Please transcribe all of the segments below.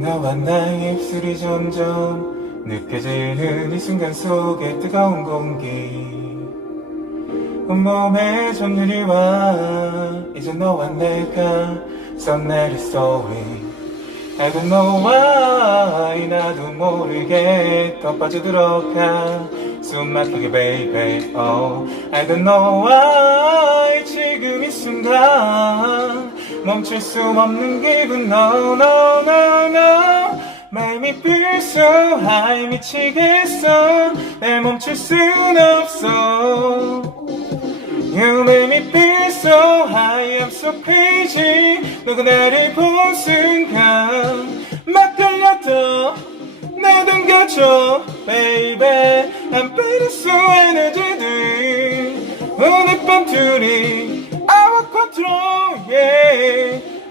너와 나의 입술이 점점 느껴지는 이 순간 속에 뜨거운 공기. 온몸에 전율이 와 이제 너와 내가 써내릴 story I don't know why 나도 모르게 더 빠져들어가 숨 막히게 baby oh. I don't know why 지금 이 순간 멈출 수 없는 기분 no no no no Make me feel so high 미치겠어 날 멈출 순 없어 You make me feel so high, I'm so crazy. 너가 나를 본 순간 막 끌려도 나 당겨줘, baby. I'm better so energetic. 오늘 밤 둘이 our control, yeah.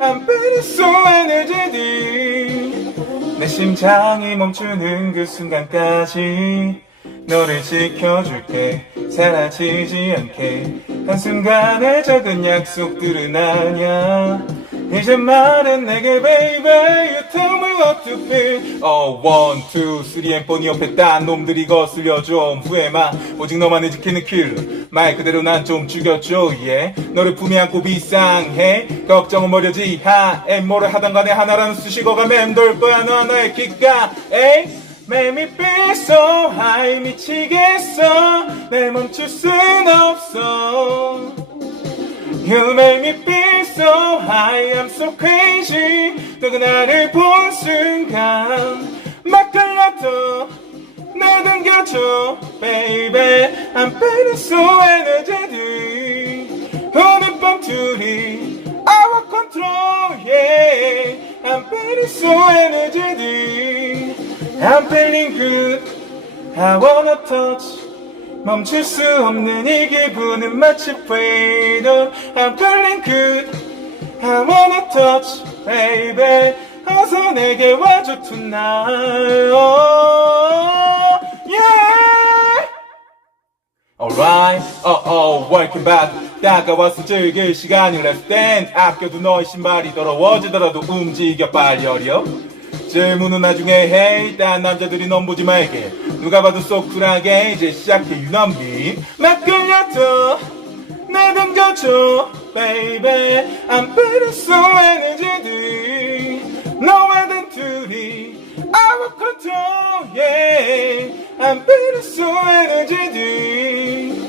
I'm better so energetic. 내 심장이 멈추는 그 순간까지 너를 지켜줄게 사라지지 않게 한순간의 작은 약속들은 아냐 이제 말은 내게 baby You tell me what to feel. Oh one two three and four 네 옆에 딴 놈들이 거슬려 좀. 후회마 오직 너만을 지키는 킬러 말 그대로 난 좀 죽여줘 yeah 너를 품에 안고 비상해. 걱정은 버려지 하에 뭐를 하던 간에 하나라는 수식어가 맴돌 거야. 너 하나의 귓가 에이 Make me feel so high 미치겠어. 날 멈출 순 없어 You make me feel so high I'm so crazy 너가 나를 본 순간 막 끌려도 날 당겨줘 baby I'm feeling so energetic 오늘 밤 둘이 our control yeah I'm feeling so energetic I'm feeling good I wanna touch 멈출 수 없는 이 기분은 마치 freedom I'm feeling good I wanna touch baby 어서 내게 와줘 tonight oh, yeah Alright, oh oh, welcome back. 다가왔어 즐길 시간이 Let's dance. 아껴도 너의 신발이 더러워지더라도 움직여 빨리 어려. 질문은 나중에 해. 일단 남자들이 넌 보지 말게. 누가 봐도 쏙 쿨하게 이제 시작해 유남기. 막 끌려도 나 던져줘, baby. I'm feeling so energetic. 너와 단 둘이 our control, yeah. I'm feeling so energetic.